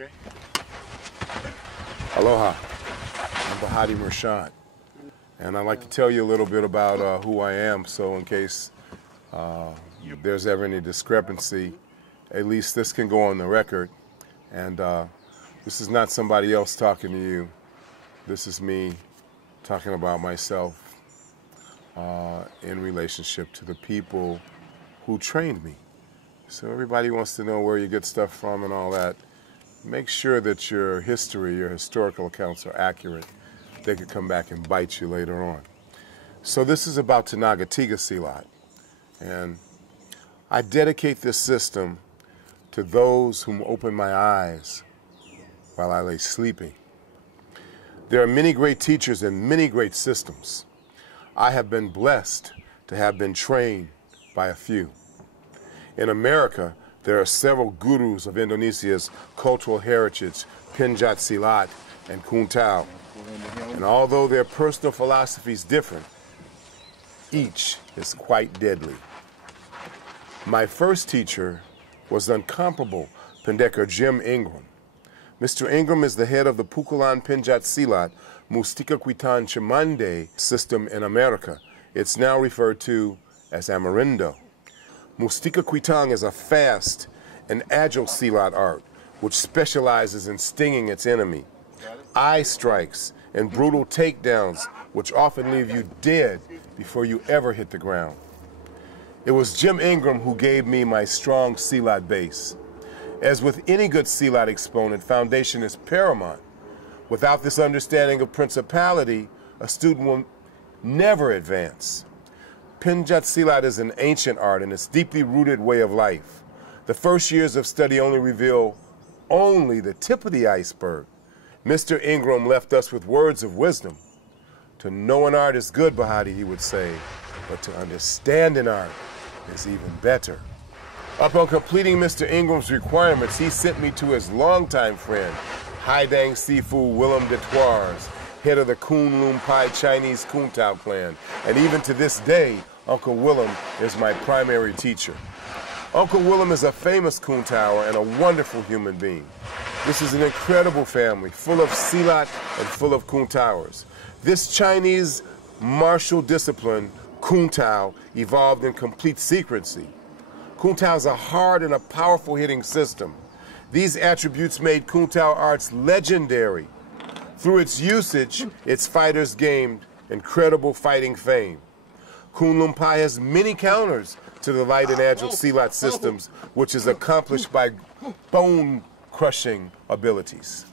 Okay. Aloha, I'm Bahati Bio, and I'd like to tell you a little bit about who I am, so in case there's ever any discrepancy, at least this can go on the record. And this is not somebody else talking to you. This is me talking about myself in relationship to the people who trained me. So everybody wants to know where you get stuff from and all that. Make sure that your history, your historical accounts are accurate. They could come back and bite you later on. So this is about Tanagatiga Silat. And I dedicate this system to those whom opened my eyes while I lay sleeping. There are many great teachers and many great systems. I have been blessed to have been trained by a few. In America, there are several gurus of Indonesia's cultural heritage, Penjat Silat and Kuntao. And although their personal philosophies differ, each is quite deadly. My first teacher was incomparable Pendekar Jim Ingram. Mr. Ingram is the head of the Pukulan Penjat Silat Mustika Kwitan Chimande system in America. It's now referred to as Amarindo. Mustika Kwitan is a fast and agile Silat art which specializes in stinging its enemy. Eye strikes and brutal takedowns which often leave you dead before you ever hit the ground. It was Jim Ingram who gave me my strong Silat base. As with any good Silat exponent, foundation is paramount. Without this understanding of principality, a student will never advance. Penjat Silat is an ancient art and its deeply rooted way of life. The first years of study only reveal the tip of the iceberg. Mr. Ingram left us with words of wisdom. To know an art is good, Bahati, he would say, but to understand an art is even better. Upon completing Mr. Ingram's requirements, he sent me to his longtime friend, Haidang Sifu Willem de Toires, head of the Kunlun Pai Chinese Kuntao clan. And even to this day, Uncle Willem is my primary teacher. Uncle Willem is a famous Kuntaoer and a wonderful human being. This is an incredible family, full of Silat and full of Kuntaoers. This Chinese martial discipline, Kuntao, evolved in complete secrecy. Kuntao is a hard and a powerful hitting system. These attributes made Kuntao arts legendary. Through its usage, its fighters gained incredible fighting fame. Kunlun Pai has many counters to the light and agile Silat systems, which is accomplished by bone-crushing abilities.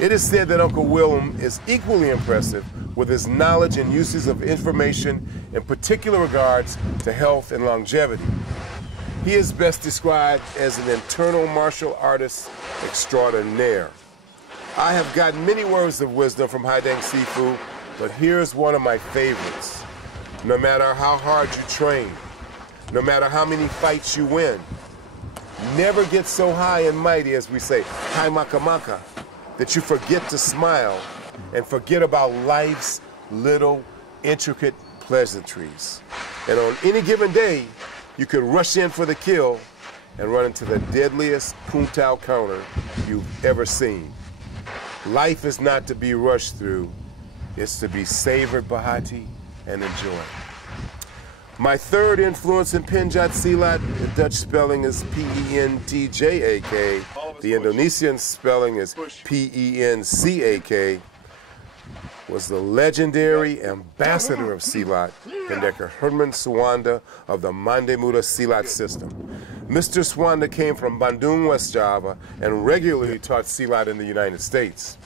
It is said that Uncle Willem is equally impressive with his knowledge and uses of information in particular regards to health and longevity. He is best described as an internal martial artist extraordinaire. I have gotten many words of wisdom from Haidang Sifu, but here's one of my favorites. No matter how hard you train, no matter how many fights you win, never get so high and mighty, as we say, hai maka maka, that you forget to smile and forget about life's little intricate pleasantries. And on any given day, you could rush in for the kill and run into the deadliest Kuntao counter you've ever seen. Life is not to be rushed through, it's to be savored, Bahati, and enjoyed. My third influence in Penjat Silat, the Dutch spelling is P-E-N-T-J-A-K, the Indonesian spelling is P-E-N-C-A-K, was the legendary ambassador of Silat, Pendekar Herman Suwanda of the Mande Muda Silat system. Mr. Suwanda came from Bandung, West Java, and regularly taught Silat in the United States.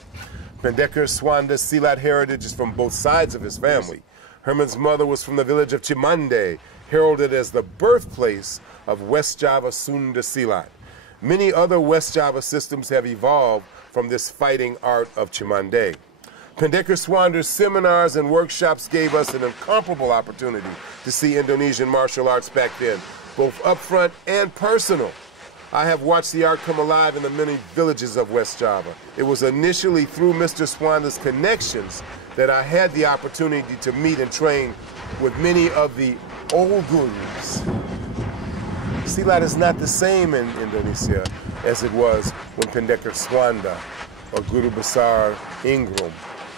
Pendekar Suwanda's Silat heritage is from both sides of his family. Herman's mother was from the village of Chimande, heralded as the birthplace of West Java Sunda Silat. Many other West Java systems have evolved from this fighting art of Chimande. Pendekar Suwanda's seminars and workshops gave us an incomparable opportunity to see Indonesian martial arts back then, both upfront and personal. I have watched the art come alive in the many villages of West Java. It was initially through Mr. Suwanda's connections that I had the opportunity to meet and train with many of the old gurus. Silat is not the same in Indonesia as it was when Pendekar Swanda or Guru Besar Ingram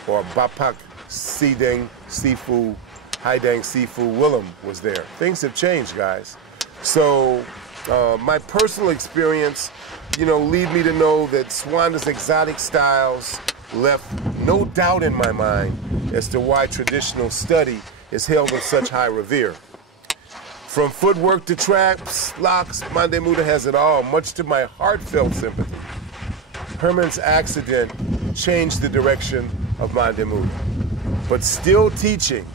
or Bapak Sideng Sifu, Haidang Sifu Willem was there. Things have changed, guys. So my personal experience, lead me to know that Swanda's exotic styles left no doubt in my mind as to why traditional study is held in such high revere. From footwork to traps, locks, Mande Muda has it all, much to my heartfelt sympathy. Herman's accident changed the direction of Mande Muda. But still teaching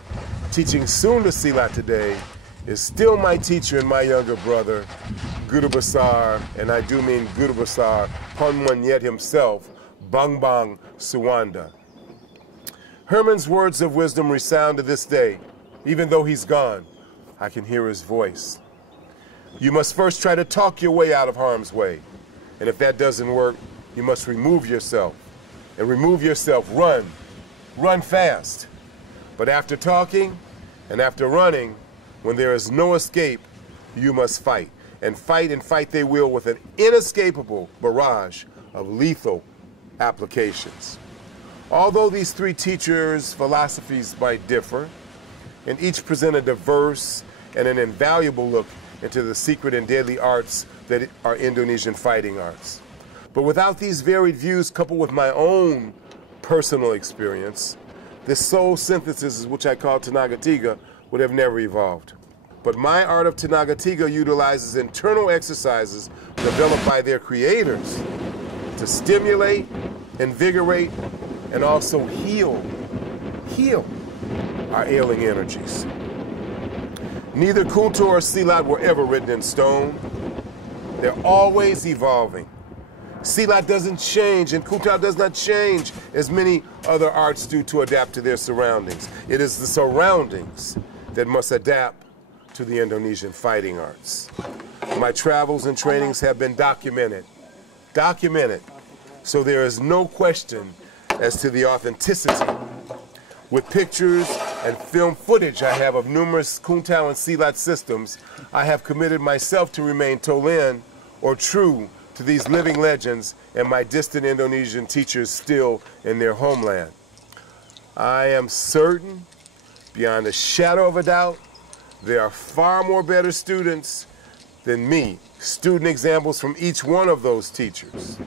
soon to Silat today, is still my teacher and my younger brother, Guru Besar, and I do mean Guru Besar, Ponmanyet himself, Bang Bang Suwanda. Herman's words of wisdom resound to this day. Even though he's gone, I can hear his voice. You must first try to talk your way out of harm's way. And if that doesn't work, you must remove yourself. And remove yourself, run. Run fast. But after talking and after running, when there is no escape, you must fight. And fight they will with an inescapable barrage of lethal applications. Although these three teachers' philosophies might differ, and each present a diverse and an invaluable look into the secret and deadly arts that are Indonesian fighting arts. But without these varied views coupled with my own personal experience, this soul synthesis, which I call Tenaga Tiga, would have never evolved. But my art of Tenaga Tiga utilizes internal exercises developed by their creators to stimulate, invigorate, and also heal our ailing energies. Neither Kunta or Silat were ever written in stone. They're always evolving. Silat doesn't change, and Kunta does not change as many other arts do to adapt to their surroundings. It is the surroundings that must adapt to the Indonesian fighting arts. My travels and trainings have been documented, so there is no question as to the authenticity. With pictures and film footage I have of numerous Kuntao and Silat systems, I have committed myself to remain Tolen, or true to these living legends and my distant Indonesian teachers still in their homeland. I am certain, beyond a shadow of a doubt, there are far more better students than me, student examples from each one of those teachers.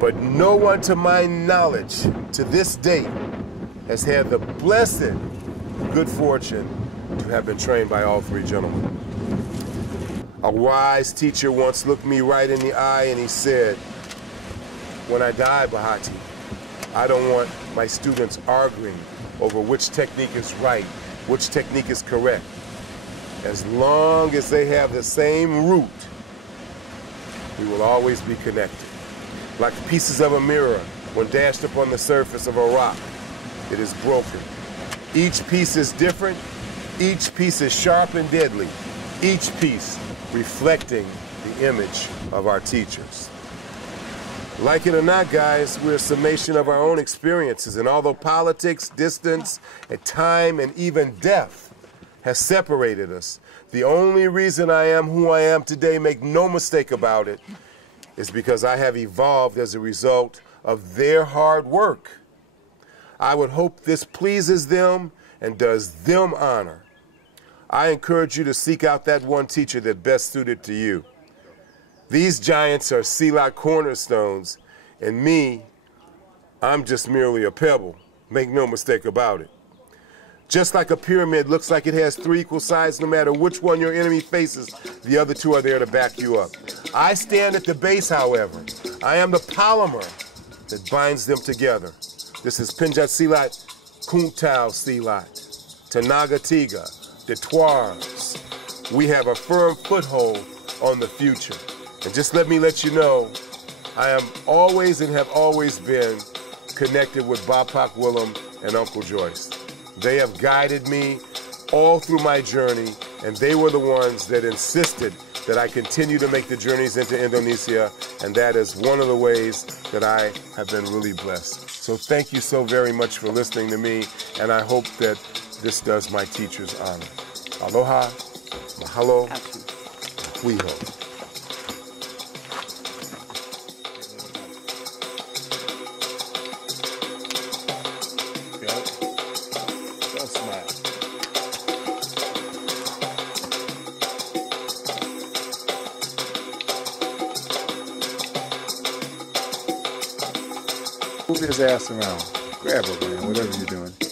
But no one to my knowledge to this date has had the blessed good fortune to have been trained by all three gentlemen. A wise teacher once looked me right in the eye and he said, "When I die, Bahati, I don't want my students arguing over which technique is right, which technique is correct. As long as they have the same root, we will always be connected. Like pieces of a mirror, when dashed upon the surface of a rock, it is broken. Each piece is different, each piece is sharp and deadly, each piece reflecting the image of our teachers." Like it or not, guys, we're a summation of our own experiences, and although politics, distance, and time, and even death has separated us, the only reason I am who I am today, make no mistake about it, is because I have evolved as a result of their hard work. I would hope this pleases them and does them honor. I encourage you to seek out that one teacher that best suited to you. These giants are Silat cornerstones, and me, I'm just merely a pebble. Make no mistake about it. Just like a pyramid looks like it has three equal sides, no matter which one your enemy faces, the other two are there to back you up. I stand at the base, however. I am the polymer that binds them together. This is Penjat Silat, Kuntao Silat, Tenaga Tiga, Detwars. We have a firm foothold on the future. And just let me let you know, I am always and have always been connected with Bapak Willem and Uncle Joyce. They have guided me all through my journey, and they were the ones that insisted that I continue to make the journeys into Indonesia, and that is one of the ways that I have been really blessed. So thank you so very much for listening to me, and I hope that this does my teachers honor. Aloha, mahalo, huiho. Move his ass around. Grab her, man, whatever you're doing.